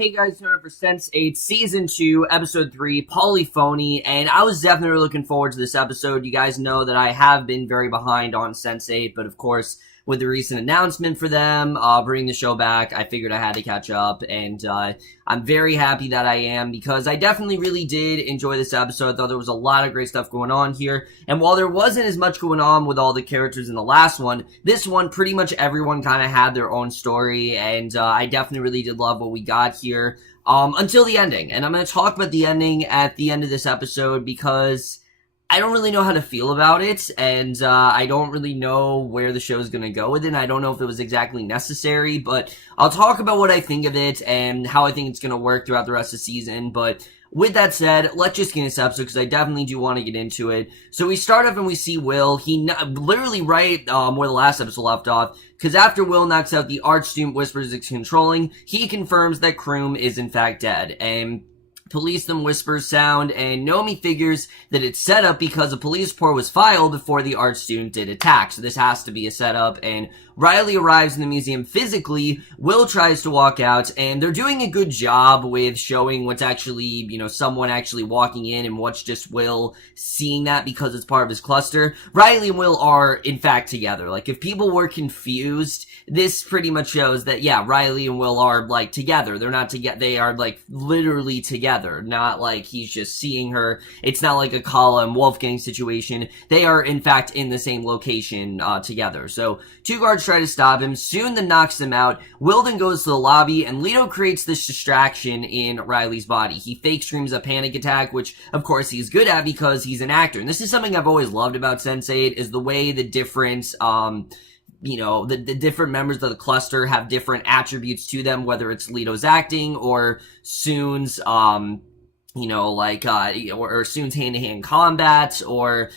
Hey guys, here for Sense8 Season 2, Episode 3, Polyphony, and I was definitely looking forward to this episode. You guys know that I have been very behind on Sense8, but of course, with the recent announcement for them, bringing the show back, I figured I had to catch up, and I'm very happy that I am, because I definitely really did enjoy this episode. I thought there was a lot of great stuff going on here, and while there wasn't as much going on with all the characters in the last one, this one, pretty much everyone kind of had their own story, and I definitely really did love what we got here, until the ending, and I'm going to talk about the ending at the end of this episode, because I don't really know how to feel about it, and I don't really know where the show's gonna go with it, and I don't know if it was exactly necessary, but I'll talk about what I think of it and how I think it's gonna work throughout the rest of the season. But with that said, let's just get into this episode, because I definitely do want to get into it. So we start off and we see Will. He literally right where the last episode left off, because after Will knocks out the art student Whispers is controlling, he confirms that Kroom is in fact dead, and police them whispers sound, and Nomi figures that it's set up because a police report was filed before the art student did attack, so this has to be a setup, and Riley arrives in the museum physically. Will tries to walk out, and they're doing a good job with showing what's actually, someone actually walking in, and what's just Will seeing that because it's part of his cluster. Riley and Will are, in fact, together. Like, if people were confused, this pretty much shows that, yeah, Riley and Will are, like, together. They're not together. They are, like, literally together. Not like he's just seeing her. It's not like a Kala and Wolfgang situation. They are, in fact, in the same location, together. So, two guards try to stop him. Soon then knocks them out. Will then goes to the lobby, and Lito creates this distraction in Riley's body. He fake screams a panic attack, which, of course, he's good at because he's an actor. And this is something I've always loved about Sense8, is the way the different, the different members of the cluster have different attributes to them, whether it's Lito's acting or Soon's, or Soon's hand-to-hand combat, or,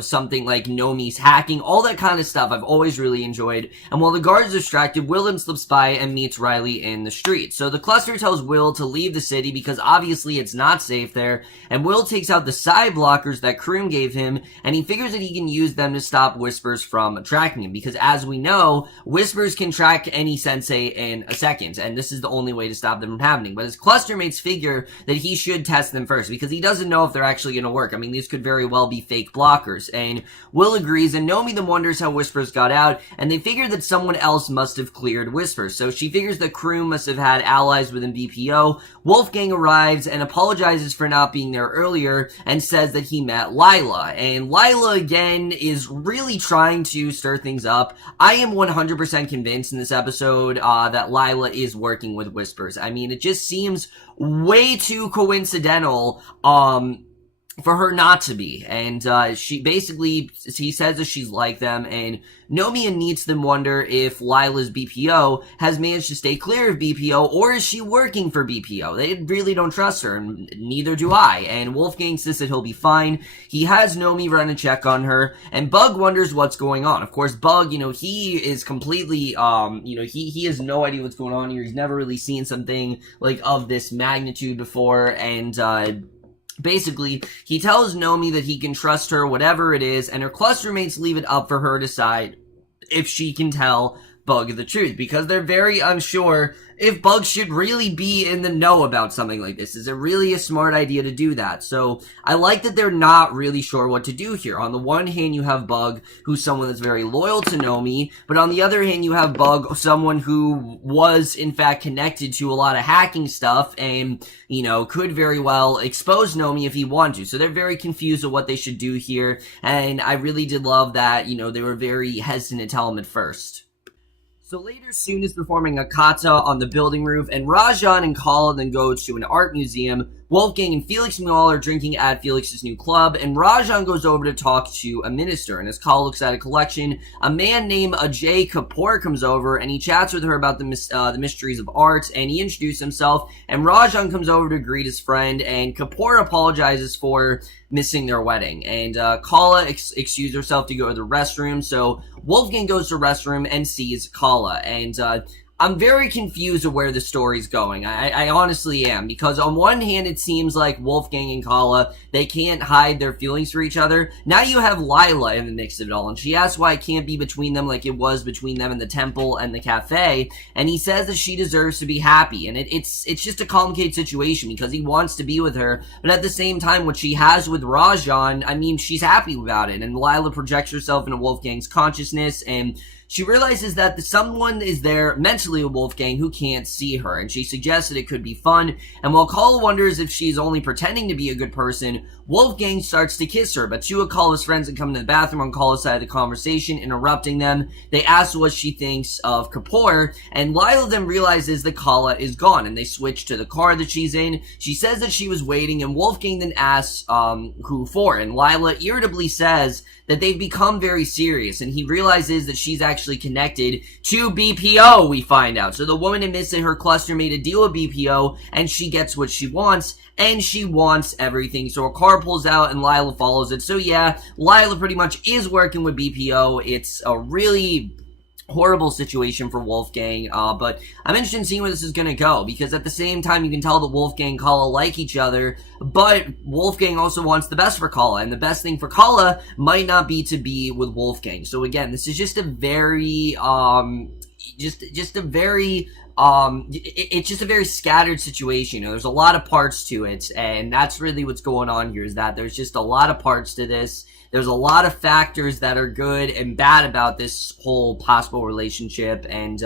something like Nomi's hacking, all that kind of stuff I've always really enjoyed. And while the guard is distracted, Will then slips by and meets Riley in the street. So the cluster tells Will to leave the city because obviously it's not safe there, and Will takes out the side blockers that Kroom gave him, and he figures that he can use them to stop Whispers from tracking him, because as we know, Whispers can track any sensei in a second, and this is the only way to stop them from happening. But his cluster mates figure that he should test them first, because he doesn't know if they're actually going to work. I mean, these could very well be fake blockers, and Will agrees, and Nomi then wonders how Whispers got out, and they figure that someone else must have cleared Whispers. So she figures that Kroom must have had allies within BPO. Wolfgang arrives and apologizes for not being there earlier, and says that he met Lila, and Lila again is really trying to stir things up. I am 100% convinced in this episode that Lila is working with Whispers. I mean, it just seems way too coincidental, for her not to be, and he says that she's like them, and Nomi and Neets then wonder if Lila's BPO has managed to stay clear of BPO, or is she working for BPO? They really don't trust her, and neither do I, and Wolfgang says that he'll be fine. He has Nomi run a check on her, and Bug wonders what's going on. Of course, Bug, he is completely, he has no idea what's going on here. He's never really seen something, like, of this magnitude before, and, basically, he tells Nomi that he can trust her, whatever it is, and her cluster mates leave it up for her to decide if she can tell Bug the truth, because they're very unsure if Bug should really be in the know about something like this. Is it really a smart idea to do that? So, I like that they're not really sure what to do here. On the one hand, you have Bug, who's someone that's very loyal to Nomi, but on the other hand, you have Bug, someone who was, in fact, connected to a lot of hacking stuff, and, could very well expose Nomi if he wanted to. So they're very confused of what they should do here, and I really did love that, they were very hesitant to tell him at first. So later, Soon is performing a kata on the building roof, and Rajan and Kala then go to an art museum. Wolfgang and Felix meanwhile are drinking at Felix's new club, and Rajan goes over to talk to a minister, and as Kala looks at a collection, a man named Ajay Kapoor comes over, and he chats with her about the mysteries of art, and he introduces himself, and Rajan comes over to greet his friend, and Kapoor apologizes for missing their wedding, and Kala excuses herself to go to the restroom, so Wolfgang goes to the restroom and sees Kala, and I'm very confused of where the story's going. I honestly am, because on one hand, it seems like Wolfgang and Kala, they can't hide their feelings for each other. Now you have Lila in the mix of it all, and she asks why it can't be between them like it was between them in the temple and the cafe, and he says that she deserves to be happy, and it's just a complicated situation, because he wants to be with her, but at the same time, what she has with Rajan, I mean, she's happy about it, and Lila projects herself into Wolfgang's consciousness, and she realizes that someone is there mentally with Wolfgang who can't see her, and she suggests that it could be fun, and while Kala wonders if she's only pretending to be a good person, Wolfgang starts to kiss her, but two of Kala's friends that come into the bathroom on Kala's side of the conversation, interrupting them. They ask what she thinks of Kapoor, and Lila then realizes that Kala is gone, and they switch to the car that she's in. She says that she was waiting, and Wolfgang then asks who for, and Lila irritably says that they've become very serious, and he realizes that she's actually connected to BPO, we find out. So the woman admits that her cluster made a deal with BPO, and she gets what she wants, and she wants everything. So a car pulls out, and Lila follows it. So yeah, Lila pretty much is working with BPO. It's a really horrible situation for Wolfgang, but I'm interested in seeing where this is going to go, because at the same time, you can tell that Wolfgang and Kala like each other, but Wolfgang also wants the best for Kala, and the best thing for Kala might not be to be with Wolfgang. So again, this is just a very, it's just a very scattered situation. You know, there's a lot of parts to it, and that's really what's going on here, is that there's just a lot of parts to this. There's a lot of factors that are good and bad about this whole possible relationship, and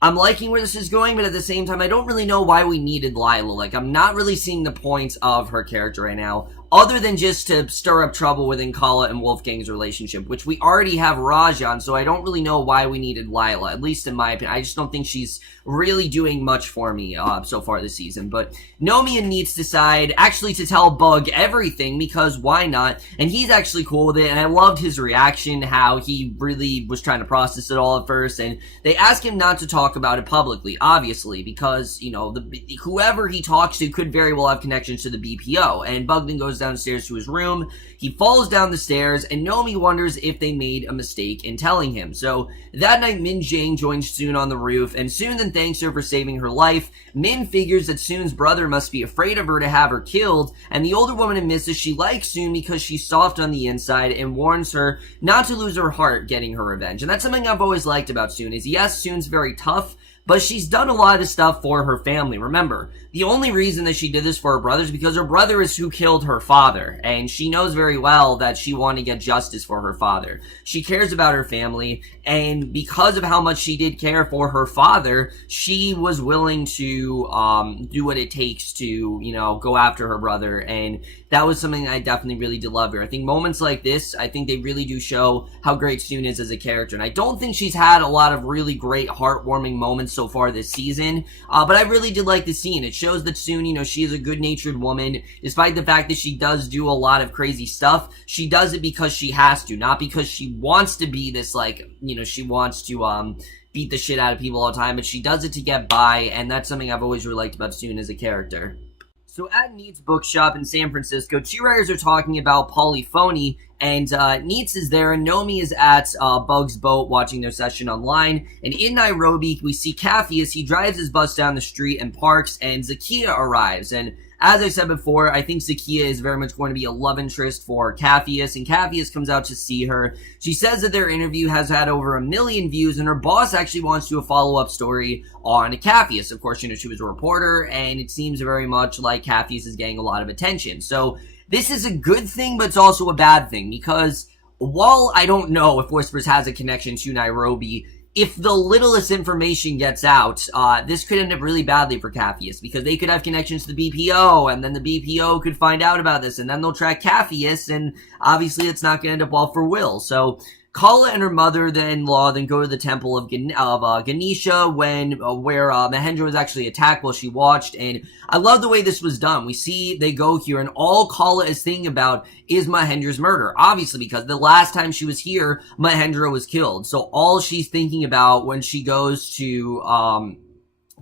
I'm liking where this is going, but at the same time, I don't really know why we needed Lila. Like, I'm not really seeing the point of her character right now, other than just to stir up trouble within Kala and Wolfgang's relationship, which we already have Rajan, so I don't really know why we needed Lila, at least in my opinion. I just don't think she's really doing much for me so far this season. But Nomi and Neats decide actually to tell Bug everything, because why not? And he's actually cool with it, and I loved his reaction, how he really was trying to process it all at first, and they ask him not to talk about it publicly, obviously, because, you know, whoever he talks to could very well have connections to the BPO, and Bug then goes downstairs to his room. He falls down the stairs, and Nomi wonders if they made a mistake in telling him. So that night, Min Jane joins Soon on the roof, and Soon then thanks her for saving her life. Min figures that Soon's brother must be afraid of her to have her killed, and the older woman admits that she likes Soon because she's soft on the inside, and warns her not to lose her heart getting her revenge. And that's something I've always liked about Soon, is yes, Soon's very tough, but she's done a lot of stuff for her family. Remember, the only reason that she did this for her brother is because her brother is who killed her father, and she knows very well that she wanted to get justice for her father. She cares about her family, and because of how much she did care for her father, she was willing to do what it takes to, you know, go after her brother, and that was something I definitely really did love her. I think moments like this, I think they really do show how great Soon is as a character, and I don't think she's had a lot of really great heartwarming moments so far this season, but I really did like the scene. It shows that Soon, you know, she is a good-natured woman. Despite the fact that she does do a lot of crazy stuff, she does it because she has to, not because she wants to be this, like, you know, she wants to beat the shit out of people all the time, but she does it to get by, and that's something I've always really liked about Soon as a character. So at Neat's bookshop in San Francisco, two writers are talking about Polyphony, and Neats is there, and Nomi is at Bug's boat watching their session online. And in Nairobi, we see Capheus. He drives his bus down the street and parks, and Zakia arrives. And as I said before, I think Zakia is very much going to be a love interest for Capheus, and Capheus comes out to see her. She says that their interview has had over 1 million views, and her boss actually wants to do a follow-up story on Capheus. Of course, you know, she was a reporter, and it seems very much like Capheus is getting a lot of attention. So this is a good thing, but it's also a bad thing, because while I don't know if Whispers has a connection to Nairobi, if the littlest information gets out, this could end up really badly for Capheus, because they could have connections to the BPO, and then the BPO could find out about this, and then they'll track Capheus, and obviously it's not going to end up well for Will. So Kala and her mother-in-law then go to the temple of Ganesha where Mahendra was actually attacked while she watched, and I love the way this was done. We see they go here, and all Kala is thinking about is Mahendra's murder, obviously, because the last time she was here, Mahendra was killed. So all she's thinking about when she goes to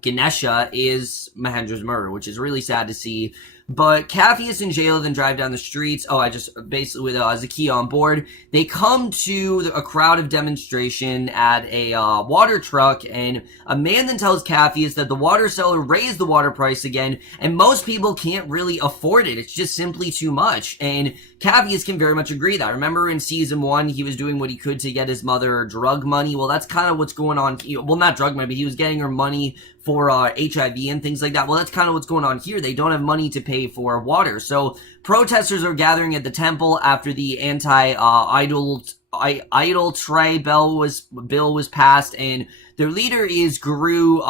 Ganesha is Mahendra's murder, which is really sad to see. But Capheus and Jayla then drive down the streets. Oh, I just basically with Zakiya on board. They come to a crowd of demonstration at a water truck, and a man then tells Capheus that the water seller raised the water price again, and most people can't really afford it. It's just simply too much. And Capheus can very much agree with that. Remember in season 1, he was doing what he could to get his mother drug money. Well, that's kind of what's going on. Well, not drug money, but he was getting her money for HIV and things like that. Well, that's kind of what's going on here. They don't have money to pay for water. So protesters are gathering at the temple after the idol tray bill was passed, and their leader is Guru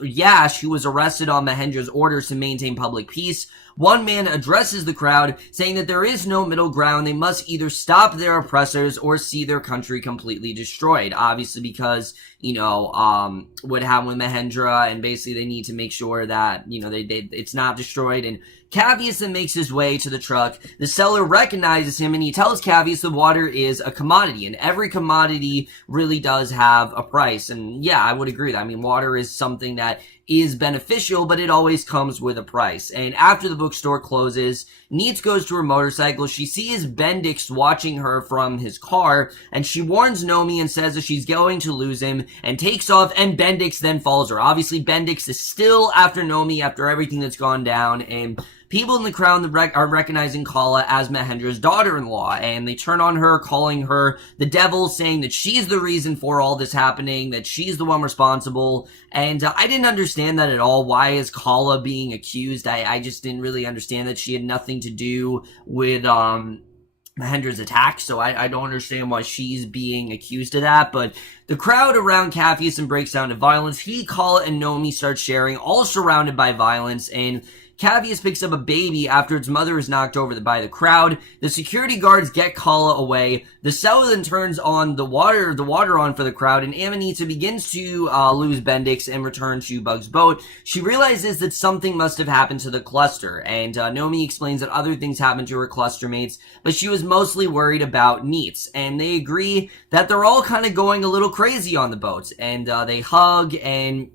Yash, who was arrested on Mahendra's orders to maintain public peace. One man addresses the crowd, saying that there is no middle ground. They must either stop their oppressors or see their country completely destroyed. Obviously, because, what happened with Mahendra, and basically they need to make sure that, it's not destroyed. And Capheus then makes his way to the truck. The seller recognizes him, and he tells Capheus the water is a commodity, and every commodity really does have a price. And yeah, I would agree with that. I mean, water is something that is beneficial, but it always comes with a price. And after the bookstore closes, Neats goes to her motorcycle. She sees Bendix watching her from his car, and she warns Nomi and says that she's going to lose him, and takes off, and Bendix then follows her. Obviously, Bendix is still after Nomi after everything that's gone down, and people in the crowd are recognizing Kala as Mahendra's daughter-in-law, and they turn on her, calling her the devil, saying that she's the reason for all this happening, that she's the one responsible. And I didn't understand that at all. Why is Kala being accused? I just didn't really understand that. She had nothing to do with Mahendra's attack, so I don't understand why she's being accused of that. But the crowd around Capheus and breaks down to violence. He, Kala, and Nomi start sharing, all surrounded by violence, and Capheus picks up a baby after its mother is knocked over by the crowd. The security guards get Kala away. The seller then turns on the water on for the crowd, and Amanita begins to lose Bendix and return to Bug's boat. She realizes that something must have happened to the cluster, and Nomi explains that other things happened to her cluster mates, but she was mostly worried about Neats. And they agree that they're all kind of going a little crazy on the boat, and they hug, and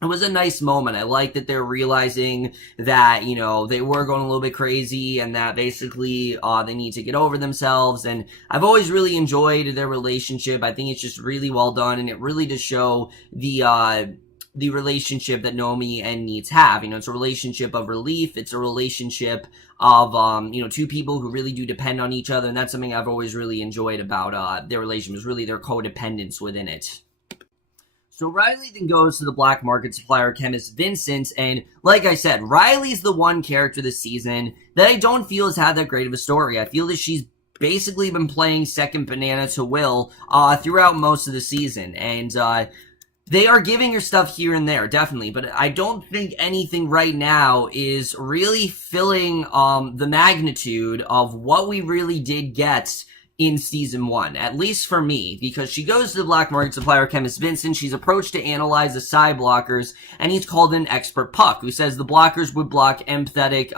it was a nice moment. I like that they're realizing that, they were going a little bit crazy, and that basically they need to get over themselves. And I've always really enjoyed their relationship. I think it's just really well done, and it really does show the relationship that Nomi and Neats have. It's a relationship of relief. It's a relationship of, two people who really do depend on each other, and that's something I've always really enjoyed about their relationship, is really their codependence within it. So Riley then goes to the black market supplier chemist Vincent, and like I said, Riley's the one character this season that I don't feel has had that great of a story. I feel that she's basically been playing second banana to Will throughout most of the season, and they are giving her stuff here and there, definitely, but I don't think anything right now is really filling the magnitude of what we really did get in season 1, at least for me, because she goes to the black market supplier chemist Vincent. She's approached to analyze the psi blockers, and he's called an expert Puck, who says the blockers would block empathetic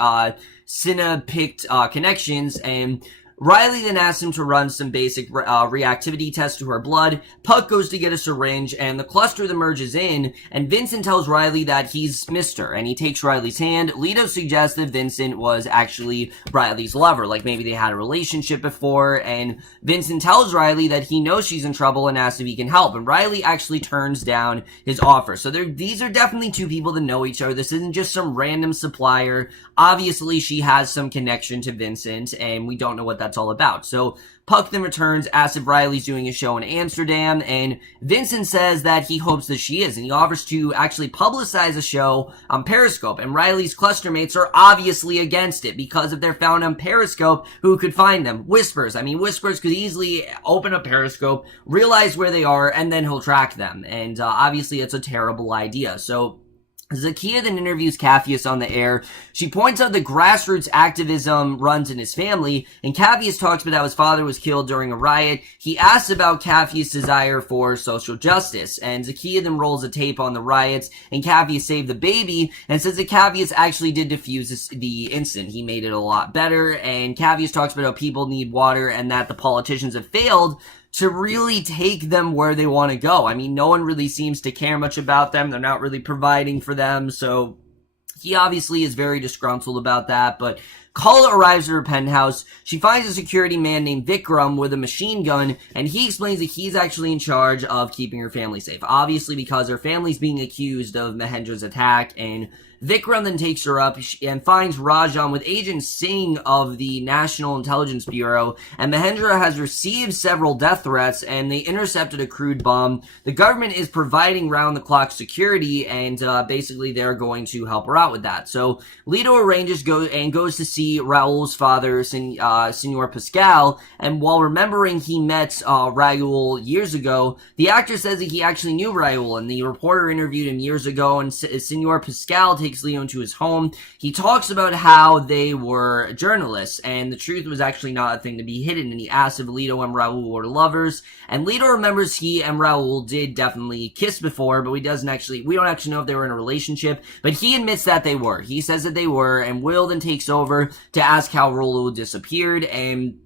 synaptic connections, and Riley then asks him to run some basic reactivity tests to her blood. Puck goes to get a syringe, and the cluster then merges in, and Vincent tells Riley that he's missed her, and he takes Riley's hand. Lito suggests that Vincent was actually Riley's lover, like maybe they had a relationship before, and Vincent tells Riley that he knows she's in trouble and asks if he can help, and Riley actually turns down his offer. So these are definitely two people that know each other. This isn't just some random supplier. Obviously, she has some connection to Vincent, and we don't know what that's all about. So Puck then returns, asks if Riley's doing a show in Amsterdam, and Vincent says that he hopes that she is, and he offers to actually publicize a show on Periscope, and Riley's cluster mates are obviously against it, because if they're found on Periscope, who could find them? Whispers. I mean, Whispers could easily open up Periscope, realize where they are, and then he'll track them, and obviously it's a terrible idea. So Zakiya then interviews Capheus on the air. She points out that grassroots activism runs in his family, and Capheus talks about how his father was killed during a riot. He asks about Capheus' desire for social justice, and Zakiya then rolls a tape on the riots, and Capheus saved the baby, and says that Capheus actually did defuse the incident. He made it a lot better, and Capheus talks about how people need water, and that the politicians have failed to really take them where they want to go. I mean, no one really seems to care much about them. They're not really providing for them. So He obviously is very disgruntled about that, but Kala arrives at her penthouse. She finds a security man named Vikram with a machine gun, and he explains that he's actually in charge of keeping her family safe. Obviously, because her family's being accused of Mahendra's attack, and Vikram then takes her up and finds Rajan with Agent Singh of the National Intelligence Bureau, and Mahendra has received several death threats, and they intercepted a crude bomb. The government is providing round-the-clock security, and basically they're going to help her out with that. So Lito arranges goes to see Raoul's father, Senor Pascal, and while remembering he met Raoul years ago, the actor says that he actually knew Raoul, and the reporter interviewed him years ago, and Senor Pascal takes Leo into his home. He talks about how they were journalists, and the truth was actually not a thing to be hidden, and he asks if Lito and Raoul were lovers, and Lito remembers he and Raoul did definitely kiss before, but we don't actually know if they were in a relationship, but he admits that they were. He says that they were, and Will then takes over to ask how Raoul disappeared, and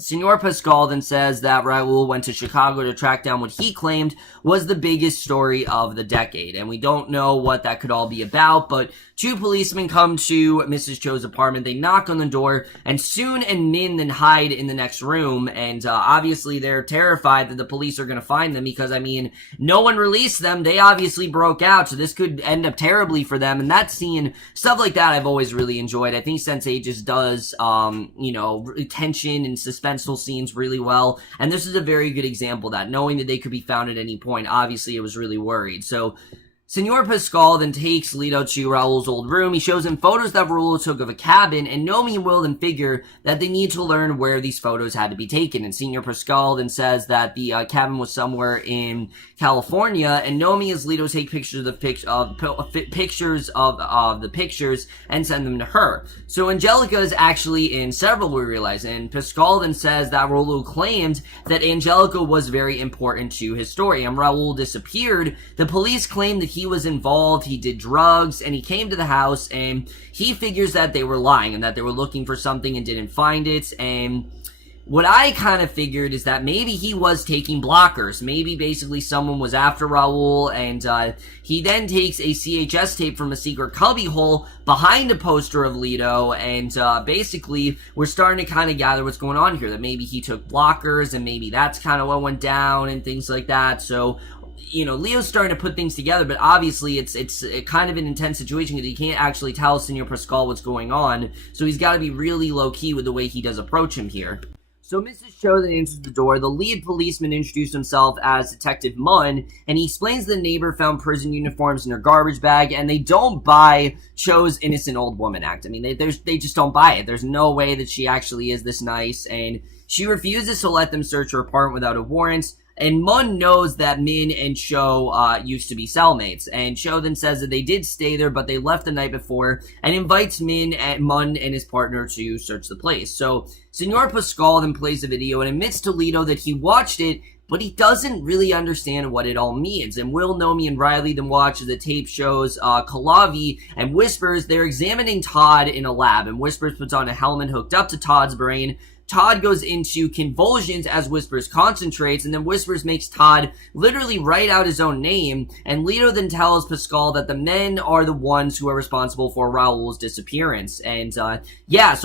Senor Pascal then says that Raoul went to Chicago to track down what he claimed was the biggest story of the decade, and we don't know what that could all be about, but two policemen come to Mrs. Cho's apartment. They knock on the door, and Soon and Min then hide in the next room, and obviously they're terrified that the police are going to find them because, I mean, no one released them. They obviously broke out, so this could end up terribly for them, and that scene, stuff like that I've always really enjoyed. I think Sense8 just does, tension and suspenseful scenes really well, and this is a very good example of that, knowing that they could be found at any point. Obviously, it was really worried. So Senor Pascal then takes Lito to Raoul's old room. He shows him photos that Raoul took of a cabin, and Nomi and Will then figure that they need to learn where these photos had to be taken. And Senor Pascal then says that the cabin was somewhere in California, and Nomi and Lito take pictures of the pictures and send them to her. So Angelica is actually in several, we realize, and Pascal then says that Raoul claimed that Angelica was very important to his story, and Raoul disappeared. The police claimed that he was involved, he did drugs, and he came to the house, and he figures that they were lying and that they were looking for something and didn't find it. And what I kind of figured is that maybe he was taking blockers. Maybe basically someone was after Raoul, and he then takes a CHS tape from a secret cubby hole behind a poster of Lito, and basically we're starting to kind of gather what's going on here, that maybe he took blockers, and maybe that's kind of what went down and things like that. So Leo's starting to put things together, but obviously it's kind of an intense situation because he can't actually tell Senor Pascal what's going on, so he's got to be really low-key with the way he does approach him here. So Mrs. Cho then answers the door. The lead policeman introduced himself as Detective Munn, and he explains the neighbor found prison uniforms in her garbage bag, and they don't buy Cho's innocent old woman act. I mean, they just don't buy it. There's no way that she actually is this nice, and she refuses to let them search her apartment without a warrant. And Munn knows that Min and Cho used to be cellmates, and Cho then says that they did stay there, but they left the night before, and invites Munn and his partner to search the place. So Senor Pascal then plays the video and admits to Lito that he watched it, but he doesn't really understand what it all means. And Will, Nomi, and Riley then watch as the tape shows Kalavi and Whispers. They're examining Todd in a lab, and Whispers puts on a helmet hooked up to Todd's brain. Todd goes into convulsions as Whispers concentrates, and then Whispers makes Todd literally write out his own name, and Lito then tells Pascal that the men are the ones who are responsible for Raoul's disappearance. And so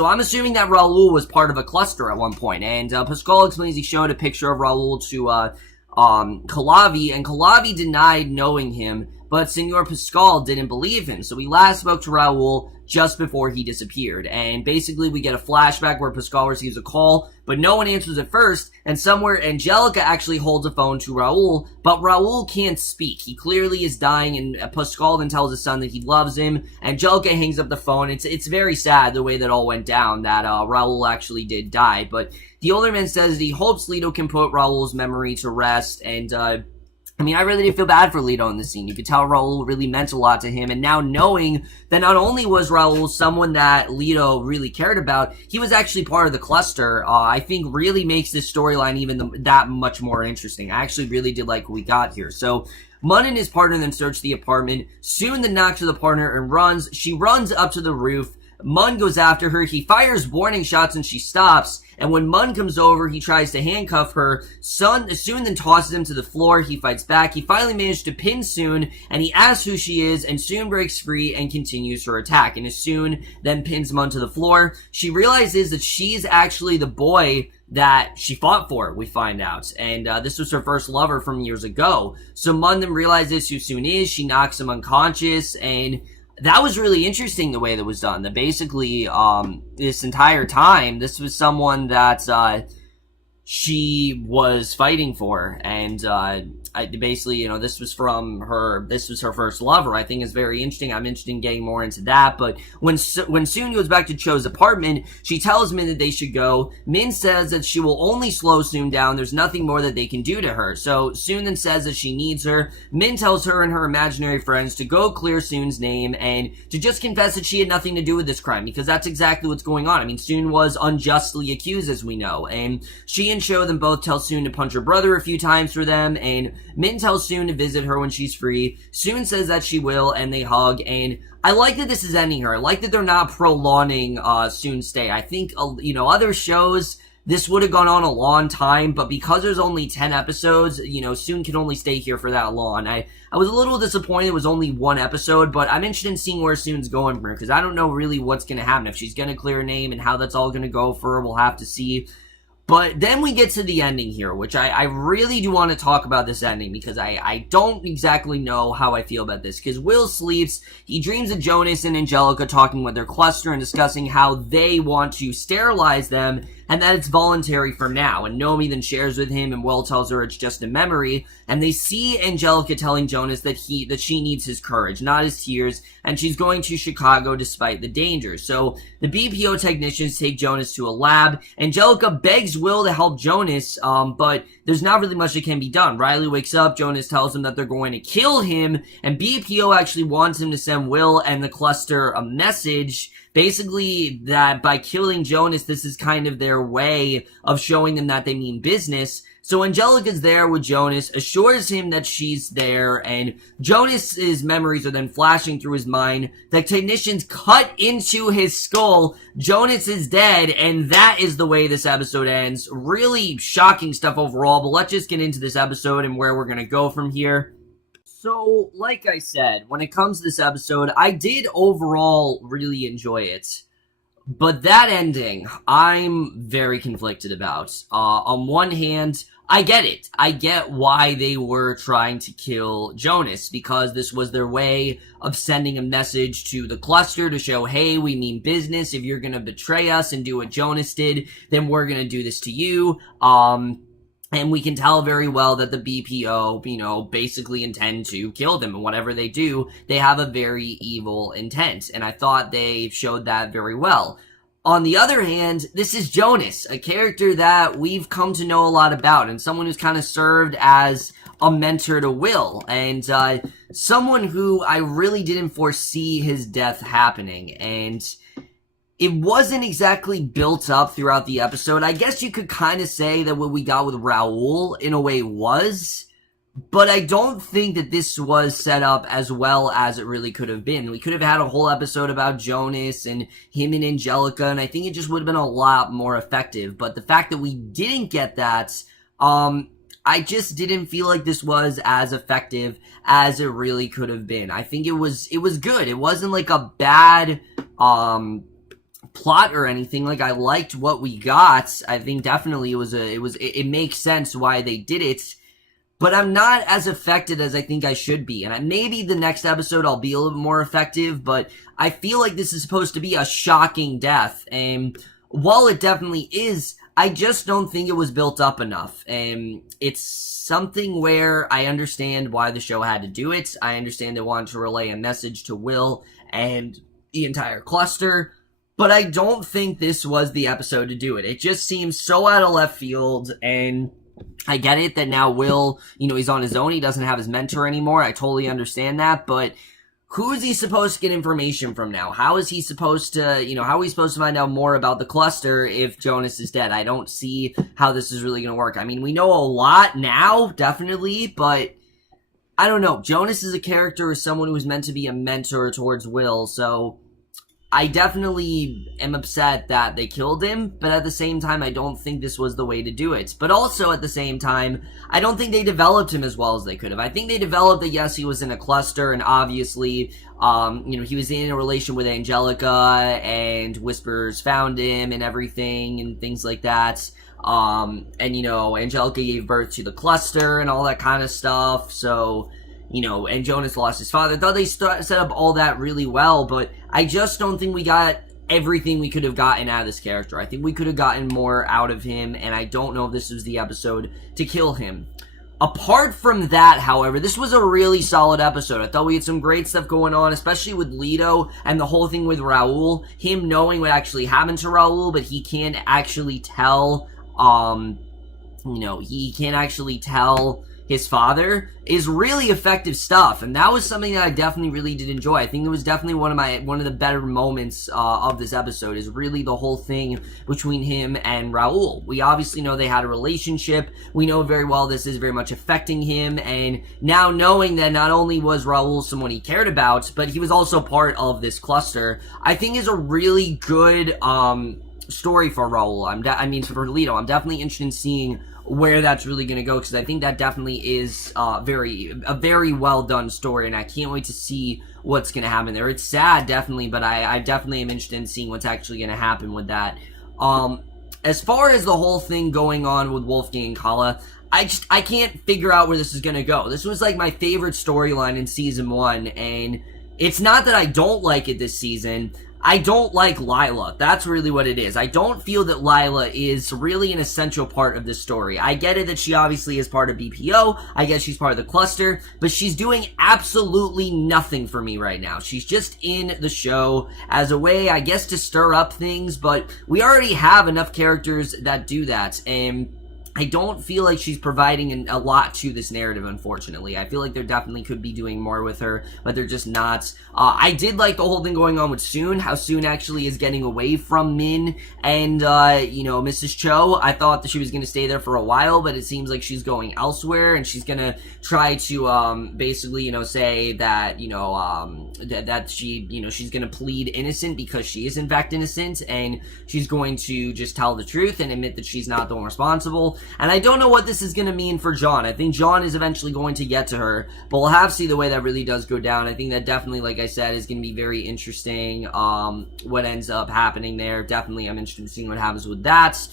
I'm assuming that Raoul was part of a cluster at one point, and Pascal explains he showed a picture of Raoul to Kalavi, and Kalavi denied knowing him, but Senor Pascal didn't believe him. So we last spoke to Raoul just before he disappeared, and basically we get a flashback where Pascal receives a call, but no one answers at first, and somewhere Angelica actually holds a phone to Raoul, but Raoul can't speak. He clearly is dying, and Pascal then tells his son that he loves him. Angelica hangs up the phone. It's very sad the way that all went down, that Raoul actually did die, but the older man says that he hopes Lito can put Raoul's memory to rest, and I really did feel bad for Lito in this scene. You could tell Raoul really meant a lot to him, and now knowing that not only was Raoul someone that Lito really cared about, he was actually part of the cluster, I think really makes this storyline even that much more interesting. I actually really did like what we got here. So Munn and his partner then search the apartment. Soon the knocks to the partner and runs. She runs up to the roof. Mun goes after her. He fires warning shots and she stops. And when Mun comes over, he tries to handcuff her. Soon then tosses him to the floor. He fights back. He finally managed to pin Soon, and he asks who she is, and Soon breaks free and continues her attack. And as Soon then pins Mun to the floor, she realizes that she's actually the boy that she fought for, we find out. And this was her first lover from years ago. So Mun then realizes who Soon is. She knocks him unconscious, and that was really interesting the way that was done. That basically, this entire time, this was someone that, she was fighting for, and, basically, this was her first lover. I think is very interesting. I'm interested in getting more into that, but when Soon goes back to Cho's apartment, she tells Min that they should go. Min says that she will only slow Soon down. There's nothing more that they can do to her. So Soon then says that she needs her. Min tells her and her imaginary friends to go clear Soon's name and to just confess that she had nothing to do with this crime, because that's exactly what's going on. I mean, Soon was unjustly accused, as we know, and she and Cho then both tell Soon to punch her brother a few times for them, and Min tells Soon to visit her when she's free. Soon says that she will, and they hug, and I like that this is ending here. I like that they're not prolonging Soon's stay. I think, other shows, this would have gone on a long time, but because there's only 10 episodes, Soon can only stay here for that long. I was a little disappointed it was only one episode, but I'm interested in seeing where Soon's going from her, because I don't know really what's going to happen. If she's going to clear her name and how that's all going to go for her, we'll have to see. But then we get to the ending here, which I really do want to talk about this ending, because I don't exactly know how I feel about this. Because Will sleeps, he dreams of Jonas and Angelica talking with their cluster and discussing how they want to sterilize them, and that it's voluntary for now. And Nomi then shares with him, and Will tells her it's just a memory. And they see Angelica telling Jonas that she needs his courage, not his tears, and she's going to Chicago despite the danger. So the BPO technicians take Jonas to a lab. Angelica begs Will to help Jonas, but there's not really much that can be done. Riley wakes up, Jonas tells him that they're going to kill him, and BPO actually wants him to send Will and the cluster a message, basically that by killing Jonas, this is kind of their way of showing them that they mean business. So Angelica's there with Jonas, assures him that she's there, and Jonas's memories are then flashing through his mind. The technicians cut into his skull. Jonas is dead, and that is the way this episode ends. Really shocking stuff overall, but let's just get into this episode and where we're gonna go from here. So, like I said, when it comes to this episode, I did overall really enjoy it. But that ending, I'm very conflicted about. On one hand, I get it. I get why they were trying to kill Jonas, because this was their way of sending a message to the cluster to show, hey, we mean business. If you're gonna betray us and do what Jonas did, then we're gonna do this to you. And we can tell very well that the BPO, basically intend to kill them. And whatever they do, they have a very evil intent. And I thought they showed that very well. On the other hand, this is Jonas, a character that we've come to know a lot about, and someone who's kind of served as a mentor to Will, and someone who I really didn't foresee his death happening, and it wasn't exactly built up throughout the episode. I guess you could kind of say that what we got with Raoul, in a way, was, but I don't think that this was set up as well as it really could have been. We could have had a whole episode about Jonas and him and Angelica, and I think it just would have been a lot more effective. But the fact that we didn't get that, I just didn't feel like this was as effective as it really could have been. I think it was good. It wasn't like a bad, plot or anything. Like, I liked what we got. I think definitely it makes sense why they did it, but I'm not as affected as I think I should be. And maybe the next episode I'll be a little bit more effective, but I feel like this is supposed to be a shocking death, and while it definitely is, I just don't think it was built up enough. And it's something where I understand why the show had to do it. I understand they wanted to relay a message to Will and the entire cluster, but I don't think this was the episode to do it. It just seems so out of left field, and I get it that now Will, he's on his own, he doesn't have his mentor anymore, I totally understand that, but who is he supposed to get information from now? How is he supposed to, how are we supposed to find out more about the cluster if Jonas is dead? I don't see how this is really going to work. I mean, we know a lot now, definitely, but I don't know. Jonas is a character or someone who's meant to be a mentor towards Will, so I definitely am upset that they killed him, but at the same time, I don't think this was the way to do it. But also, at the same time, I don't think they developed him as well as they could have. I think they developed that, yes, he was in a cluster, and obviously, he was in a relation with Angelica, and Whispers found him and everything, and things like that. Angelica gave birth to the cluster and all that kind of stuff, so... and Jonas lost his father. I thought they set up all that really well, but I just don't think we got everything we could have gotten out of this character. I think we could have gotten more out of him, and I don't know if this was the episode to kill him. Apart from that, however, this was a really solid episode. I thought we had some great stuff going on, especially with Lito and the whole thing with Raoul. Him knowing what actually happened to Raoul, but he can't actually tell, he can't actually tell his father, is really effective stuff, and that was something that I definitely really did enjoy. I think it was definitely one of the better moments of this episode, is really the whole thing between him and Raoul. We obviously know they had a relationship. We know very well this is very much affecting him, and now knowing that not only was Raoul someone he cared about, but he was also part of this cluster, I think is a really good story for Raoul. For Lito. I'm definitely interested in seeing where that's really going to go, because I think that definitely is a very well done story, and I can't wait to see what's going to happen there. It's sad, definitely, but I definitely am interested in seeing what's actually going to happen with that. As far as the whole thing going on with Wolfgang and Kala, I can't figure out where this is going to go. This was like my favorite storyline in season 1, and it's not that I don't like it this season. I don't like Lila. That's really what it is. I don't feel that Lila is really an essential part of this story. I get it that she obviously is part of BPO. I guess she's part of the cluster, but she's doing absolutely nothing for me right now. She's just in the show as a way, I guess, to stir up things, but we already have enough characters that do that, and I don't feel like she's providing a lot to this narrative, unfortunately. I feel like there definitely could be doing more with her, but they're just not. I did like the whole thing going on with Soon, how Soon actually is getting away from Min and, Mrs. Cho. I thought that she was going to stay there for a while, but it seems like she's going elsewhere, and she's going to try to, basically, say that, that she, she's going to plead innocent because she is in fact innocent, and she's going to just tell the truth and admit that she's not the one responsible. And I don't know what this is going to mean for John. I think John is eventually going to get to her, but we'll have to see the way that really does go down. I think that definitely, like I said, is going to be very interesting, what ends up happening there. Definitely, I'm interested in seeing what happens with that.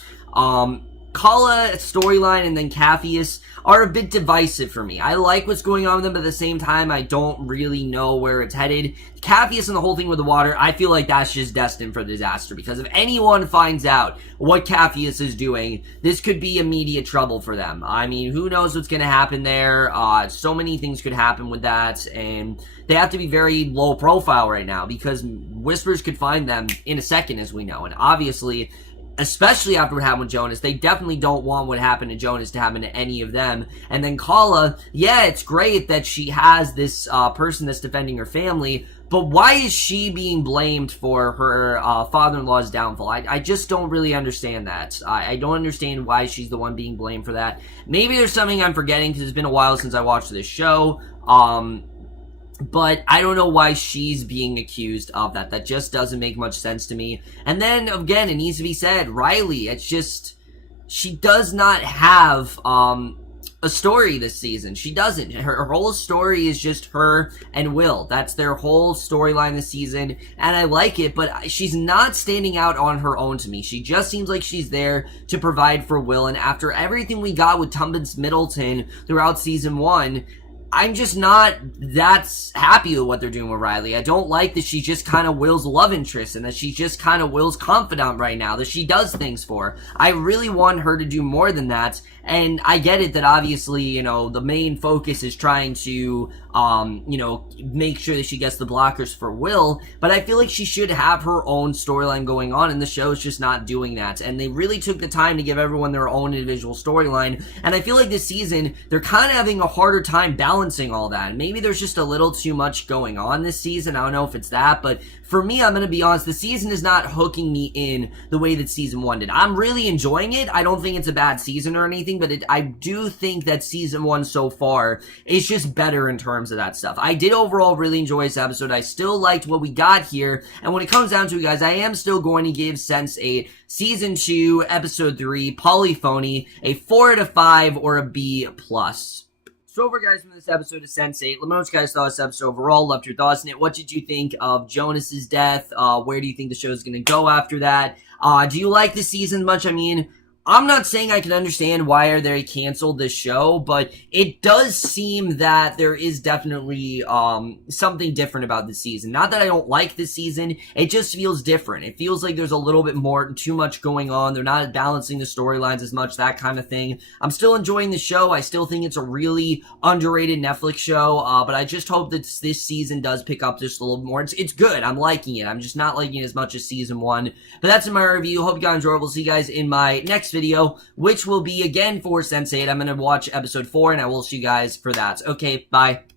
Kala storyline and then Capheus are a bit divisive for me. I like what's going on with them, but at the same time, I don't really know where it's headed. Capheus and the whole thing with the water, I feel like that's just destined for disaster, because if anyone finds out what Capheus is doing, this could be immediate trouble for them. I mean, who knows what's going to happen there? So many things could happen with that, and they have to be very low profile right now, because Whispers could find them in a second, as we know, and obviously, especially after what happened with Jonas, they definitely don't want what happened to Jonas to happen to any of them. And then Kala, yeah, it's great that she has this person that's defending her family, but why is she being blamed for her father-in-law's downfall? I just don't really understand that. I don't understand why she's the one being blamed for that. Maybe there's something I'm forgetting, because it's been a while since I watched this show. But I don't know why she's being accused of that. That just doesn't make much sense to me. And then, again, it needs to be said, Riley, it's just, she does not have, a story this season. She doesn't. Her whole story is just her and Will. That's their whole storyline this season, and I like it, but she's not standing out on her own to me. She just seems like she's there to provide for Will, and after everything we got with Tumbins Middleton throughout season 1, I'm just not that happy with what they're doing with Riley. I don't like that she's just kind of Will's love interest, and that she's just kind of Will's confidant right now, that she does things for. I really want her to do more than that, and I get it that obviously, the main focus is trying to, make sure that she gets the blockers for Will, but I feel like she should have her own storyline going on, and the show's just not doing that, and they really took the time to give everyone their own individual storyline, and I feel like this season, they're kind of having a harder time balancing all that, and maybe there's just a little too much going on this season. I don't know if it's that, but for me, I'm going to be honest, the season is not hooking me in the way that season 1 did. I'm really enjoying it. I don't think it's a bad season or anything, but I do think that season 1 so far is just better in terms terms of that stuff. I did overall really enjoy this episode. I still liked what we got here, and when it comes down to it, guys, I am still going to give Sense8 Season 2, Episode 3, Polyphony, a 4 out of 5 or a B+. So over, guys, from this episode of Sense8, let me know what you guys thought of this episode overall. Loved your thoughts on it. What did you think of Jonas's death? Where do you think the show is going to go after that? Do you like this season much? I mean, I'm not saying I can understand why they canceled this show, but it does seem that there is definitely something different about this season. Not that I don't like this season, it just feels different. It feels like there's a little bit more, too much going on. They're not balancing the storylines as much, that kind of thing. I'm still enjoying the show. I still think it's a really underrated Netflix show, but I just hope that this season does pick up just a little bit more. It's good. I'm liking it. I'm just not liking it as much as season 1. But that's in my review. Hope you guys enjoyed. We'll see you guys in my next video, which will be again for Sense8. I'm going to watch episode 4, and I will see you guys for that. Okay, bye.